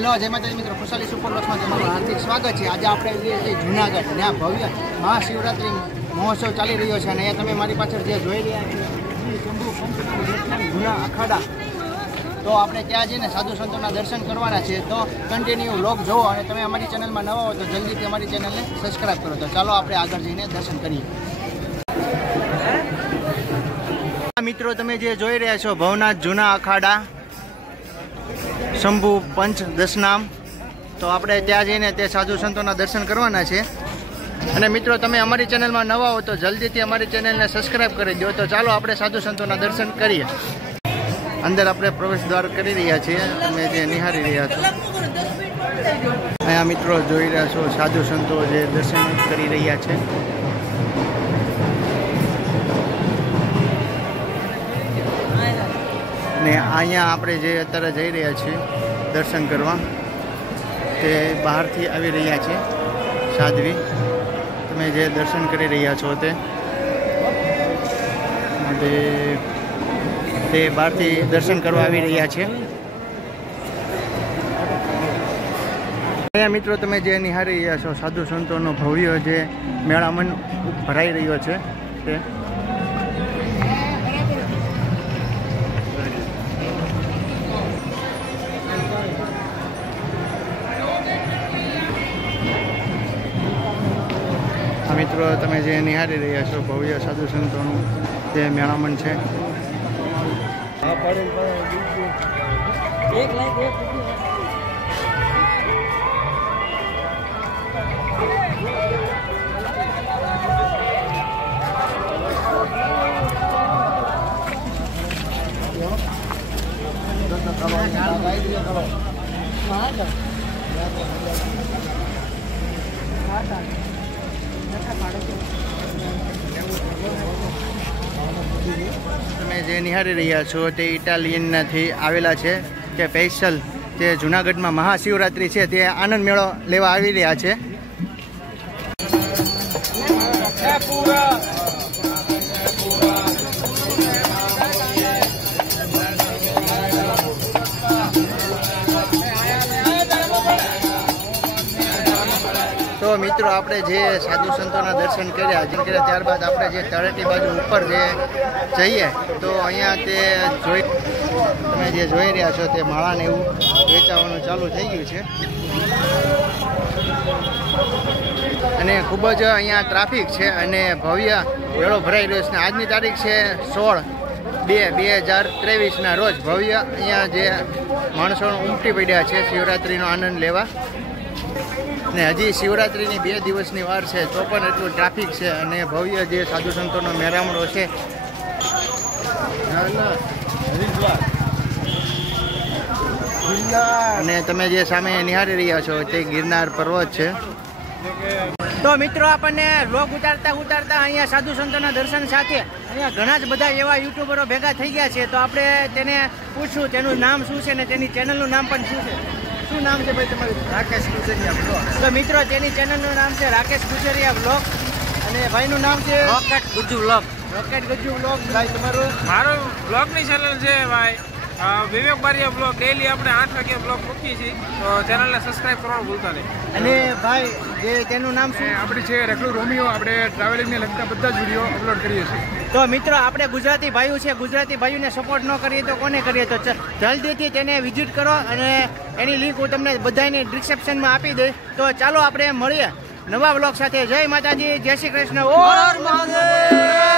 Hello જય માતાજી મિત્રો, ખુશાલી સુપર બ્લોગ્સમાં તમારું હાર્દિક સ્વાગત છે। આજે આપણે જઈએ જૂનાગઢ, ત્યાં ભવ્ય મહાશિવરાત્રિ મહોત્સવ ચાલી રહ્યો છે અને અહીંયા તમે મારી પાછળ જે જોઈ રહ્યા છો શંભુ પંચનાથ જૂના અખાડા, તો આપણે ત્યાં જઈને સાધુ સંતોના દર્શન કરવાના છે। તો કન્ટિન્યુ વ્લોગ જોવો અને તમે અમારી ચેનલમાં નવા હો તો જલ્દીથી અમારી ચેનલને સબસ્ક્રાઈબ કરો। તો ચાલો આપણે આગળ જઈને દર્શન કરીએ। મિત્રો તમે જે જોઈ રહ્યા છો ભવનાથ જૂના અખાડા શંભુ પંચ દશનામ, તો આપણે ત્યાં જઈને તે સાધુ સંતોના દર્શન કરવાના છે। અને મિત્રો તમે અમારી ચેનલમાં નવા હો તો જલ્દીથી અમારી ચેનલને સબસ્ક્રાઈબ કરી દો। તો ચાલો આપણે સાધુ સંતોના દર્શન કરીએ। અંદર આપણે પ્રવેશ દ્વાર કરી રહ્યા છીએ, તમે જે નિહાળી રહ્યા છો અહીંયા મિત્રો જોઈ રહ્યા છો સાધુ સંતો જે દર્શન કરી રહ્યા છે। ને અહીંયા આપણે જે અત્યારે જઈ રહ્યા છીએ દર્શન કરવા, તે બહારથી આવી રહ્યા છે સાધ્વી, તમે જે દર્શન કરી રહ્યા છો તે બહારથી દર્શન કરવા આવી રહ્યા છે। અહીંયા મિત્રો તમે જે નિહાળી રહ્યા છો સાધુ સંતોનો ભવ્ય જે મેળામણ ભરાઈ રહ્યો છે તે મિત્રો તમે જે નિહાળી રહ્યા છો ભવ્ય સાધુ સંતોનું જે મેળામણ છે। તમે જે નિહાળી રહ્યા છો તે ઇટાલિયનથી આવેલા છે કે સ્પેશિયલ જે જૂનાગઢમાં મહાશિવરાત્રિ છે તે આનંદ મેળો લેવા આવી રહ્યા છે। તો મિત્રો આપણે જે સાધુ સંતોના દર્શન કર્યા ત્યારબાદ આપણે જે તળેટી બાજુ ઉપર જે જઈએ તો અહીંયા તે તમે જે જોઈ રહ્યા છો તે માળાને એવું વેચાવાનું ચાલુ થઈ ગયું છે અને ખૂબ જ અહીંયા ટ્રાફિક છે અને ભવ્ય મેળો ભરાઈ રહ્યો છે। આજની તારીખ છે 16/2/2023ના રોજ ભવ્ય અહીંયા જે માણસો ઉમટી પડ્યા છે શિવરાત્રિનો આનંદ લેવા, ને હજી શિવરાત્રિની 2 દિવસની વાર છે તો પણ એટલું ટ્રાફિક છે અને ભવ્ય જે સાધુ સંતોનો મેળામણો છે અને તમે જે સામે નિહાળી રહ્યા છો તે ગિરનાર પર્વત છે। તો મિત્રો આપણને વ્લોગ ઉતારતા અહીંયા સાધુ સંતોના દર્શન સાથે અહીંયા ઘણા જ બધા એવા યુટ્યુબરો ભેગા થઈ ગયા છે। તો આપણે તેને પૂછશું તેનું નામ શું છે ને તેની ચેનલનું નામ પણ શું છે। શું નામ છે ભાઈ તમારું? રાકેશ ગુજરિયા બ્લોગ। તો મિત્રો તેની ચેનલનું નામ છે રાકેશ ગુજરિયા બ્લોગ અને ભાઈનું નામ છે rocket Gujju blog. Rocket Gujju blog ભાઈ તમારું? મારું બ્લોગની ચેનલ છે ભાઈ વિવેક બારિયા બ્લોગ। ડેલી આપણે 8 વાગે બ્લોગ મૂકીએ છીએ, તો ચેનલને સબસ્ક્રાઇબ કરવાનું ભૂલતા નહીં। અને ભાઈ જે તેનું નામ શું? આપણી છે રેકલુ રોમિયો, આપણે ટ્રાવેલિંગને લગતા બધા જ વિડીયો અપલોડ કરીએ છીએ। તો મિત્રો આપણે ગુજરાતી ભાઈઓ છે, ગુજરાતી ભાઈઓને સપોર્ટ ન કરીએ તો કોને કરીએ? તો જલ્દીથી તેને વિઝિટ કરો અને એની લિંક હું તમને બધાની ડિસ્ક્રિપ્શનમાં આપી દઈશ। તો ચાલો આપણે મળીએ નવા બ્લોગ સાથે। જય માતાજી, જય શ્રી કૃષ્ણ, ઓર મહાદેવ।